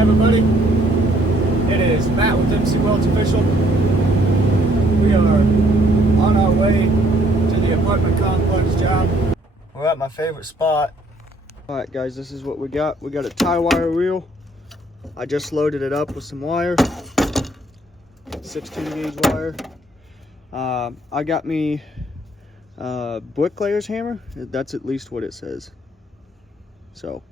everybody. It is Matt with MC Welds Official. We are on our way to the apartment complex job. We're at my favorite spot. Alright guys, this is what we got. We got a tie wire reel. I just loaded it up with some wire. 16 gauge wire. I got me bricklayer's hammer. That's at least what it says. So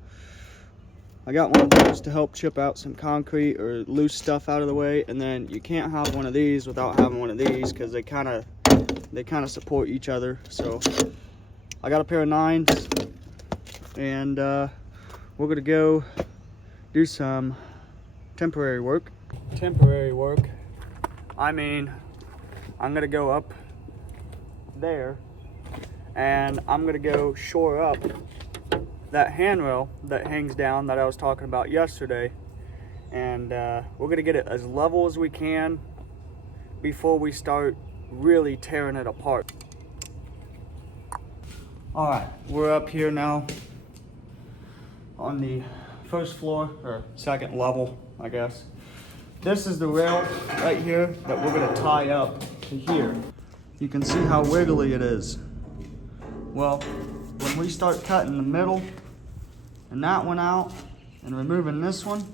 I got one of those to help chip out some concrete or loose stuff out of the way, and then you can't have one of these without having one of these because they kind of support each other. So I got a pair of 9s, and we're gonna go do some temporary work. I mean, I'm gonna go up there and I'm gonna go shore up that handrail that hangs down that I was talking about yesterday, and we're gonna get it as level as we can before we start really tearing it apart. All right, we're up here now on the first floor, or second level, I guess. This is the rail right here that we're gonna tie up to here. You can see how wiggly it is. Well, when we start cutting the middle and that one out and removing this one,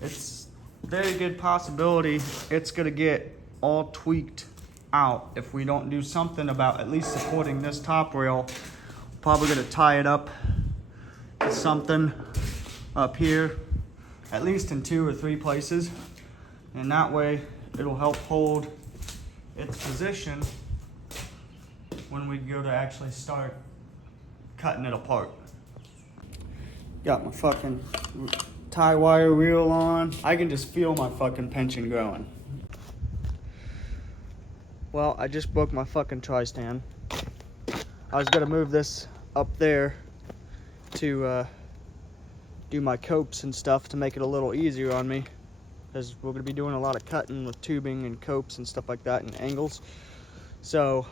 it's very good possibility it's gonna get all tweaked out if we don't do something about at least supporting this top rail. Probably gonna tie it up to something up here, at least in 2 or 3 places, and that way it'll help hold its position when we go to actually start cutting it apart. Got my fucking tie wire reel on. I can just feel my fucking pension growing. Well, I just broke my fucking tri-stand. I was gonna move this up there to do my copes and stuff to make it a little easier on me, because we're gonna be doing a lot of cutting with tubing and copes and stuff like that and angles. So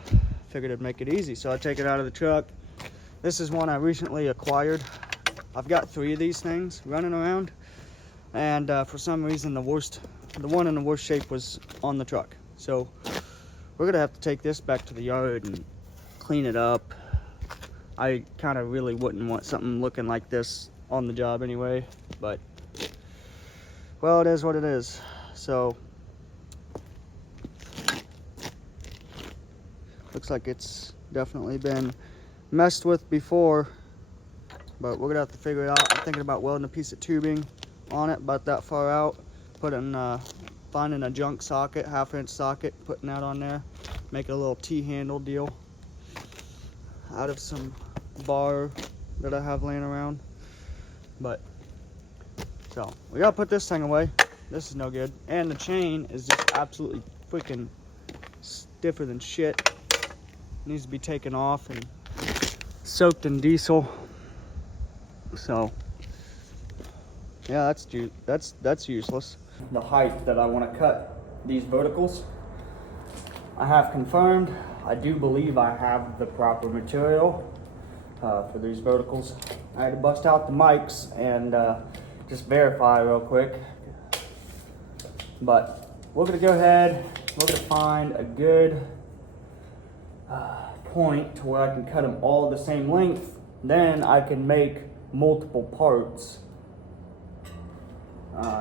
figured it'd make it easy. So I take it out of the truck. This is one I recently acquired. I've got 3 of these things running around, and for some reason the one in the worst shape was on the truck. So we're gonna have to take this back to the yard and clean it up. I kind of really wouldn't want something looking like this on the job anyway, but well, it is what it is. So looks like it's definitely been messed with before, but we're gonna have to figure it out. I'm thinking about welding a piece of tubing on it about that far out, finding a junk socket, 1/2-inch socket, putting that on there, make a little T-handle deal out of some bar that I have laying around. But so we gotta put this thing away. This is no good, and the chain is just absolutely freaking stiffer than shit. Needs to be taken off and soaked in diesel. So yeah, that's useless. The height that I want to cut these verticals, I have confirmed. I do believe I have the proper material for these verticals. I had to bust out the mics and just verify real quick. But we're gonna go ahead. We're gonna find a good point to where I can cut them all the same length. Then I can make multiple parts.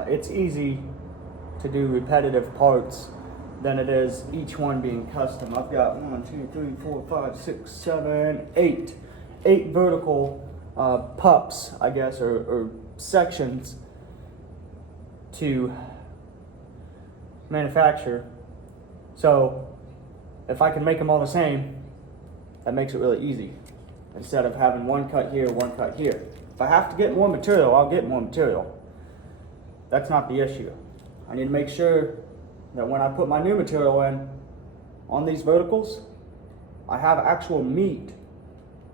It's easy to do repetitive parts than it is each one being custom. I've got 1, 2, 3, 4, 5, 6, 7, 8 vertical pups, I guess, or sections to manufacture. So if I can make them all the same, that makes it really easy, instead of having one cut here, one cut here. If I have to get more material, I'll get more material. That's not the issue. I need to make sure that when I put my new material in on these verticals, I have actual meat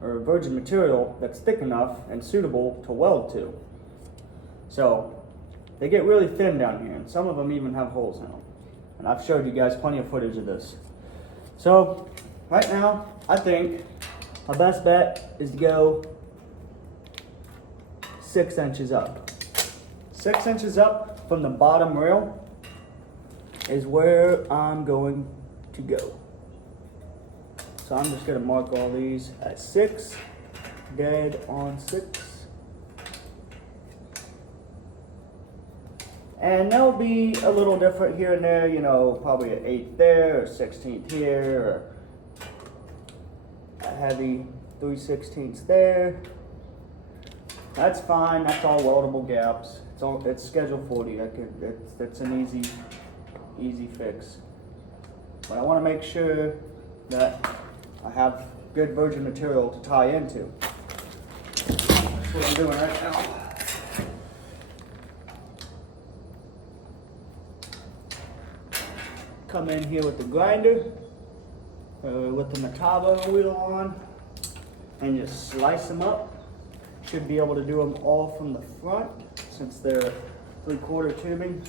or virgin material that's thick enough and suitable to weld to. So they get really thin down here, and some of them even have holes in them. And I've showed you guys plenty of footage of this. So right now, I think my best bet is to go 6 inches up. 6 inches up from the bottom rail is where I'm going to go. So I'm just gonna mark all these at 6, dead on 6. And they'll be a little different here and there, you know, probably an 8th there, or 16th here, or a heavy 3/16 there. That's fine, that's all weldable gaps. It's schedule 40, that's an easy fix. But I wanna make sure that I have good virgin material to tie into. That's what I'm doing right now. Come in here with the grinder, with the Metabo wheel on, and just slice them up. Should be able to do them all from the front since they're 3/4 tubing.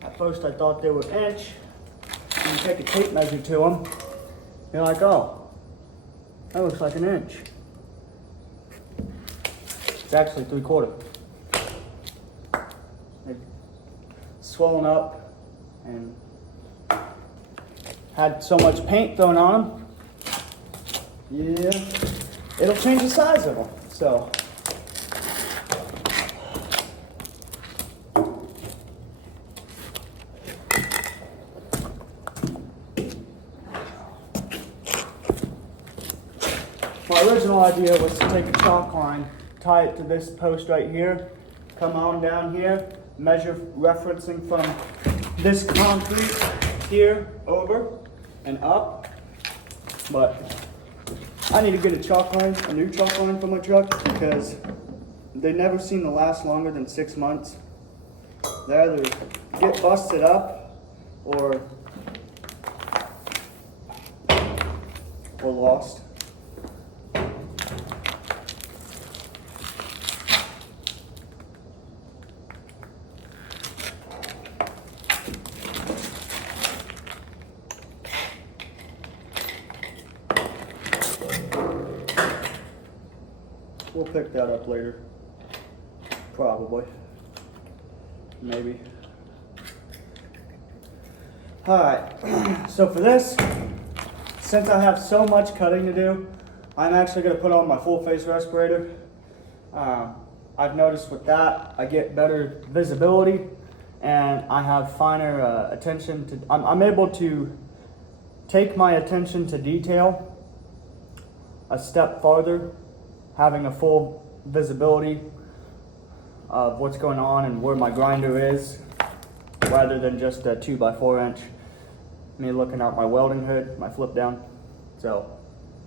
At first I thought they were inch. When you take a tape measure to them, you're like, oh, that looks like an inch. It's actually 3/4. They've swollen up and had so much paint thrown on them. Yeah, it'll change the size of them. So, my original idea was to take a chalk line, tie it to this post right here, come on down here, measure referencing from this concrete here over and up. But I need to get a chalk line, a new chalk line for my truck, because they never seem to last longer than 6 months. They either get busted up or lost. We'll pick that up later. Probably. Maybe. Alright, so for this, since I have so much cutting to do, I'm actually going to put on my full face respirator. I've noticed with that, I get better visibility and I have finer attention to, I'm able to take my attention to detail a step farther, having a full visibility of what's going on and where my grinder is, rather than just a 2x4 inch. Me looking out my welding hood, my flip down. So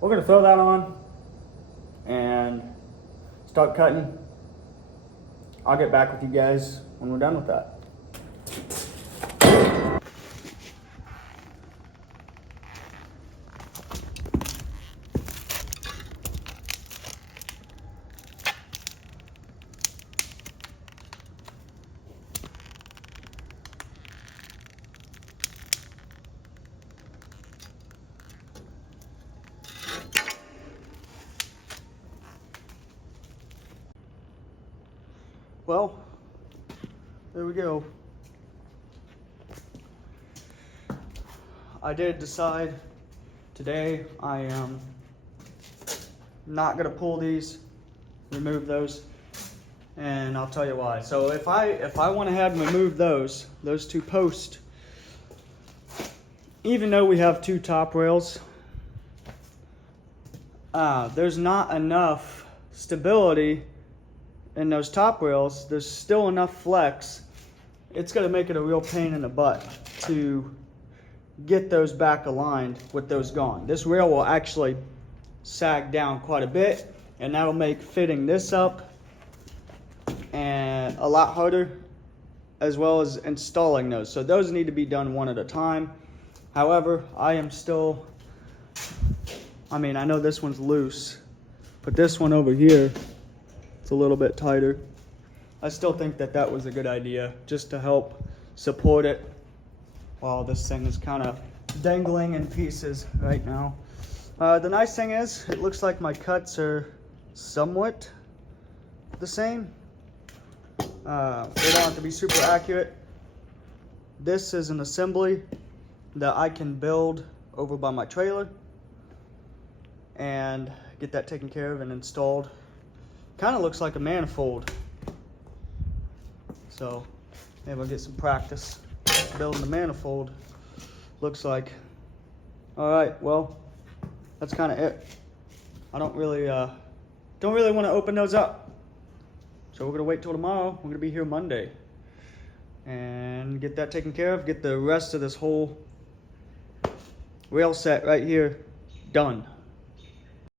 we're gonna throw that on and start cutting. I'll get back with you guys when we're done with that. Well, there we go. I did decide today I am not gonna pull these, remove those, and I'll tell you why. So if I went ahead and removed those two posts, even though we have 2 top rails, there's not enough stability in those top rails. There's still enough flex. It's going to make it a real pain in the butt to get those back aligned with those gone. This rail will actually sag down quite a bit, and that'll make fitting this up and a lot harder, as well as installing those. So those need to be done one at a time. However, I am still, I know this one's loose, but this one over here, a little bit tighter. I still think that was a good idea, just to help support it while this thing is kind of dangling in pieces right now. The nice thing is, it looks like my cuts are somewhat the same. They don't have to be super accurate. This is an assembly that I can build over by my trailer and get that taken care of and installed. Kind of looks like a manifold. So maybe I'll get some practice building the manifold. Looks like. All right, well, that's kind of it. I don't really want to open those up. So we're gonna wait till tomorrow. We're gonna be here Monday and get that taken care of. Get the rest of this whole rail set right here done.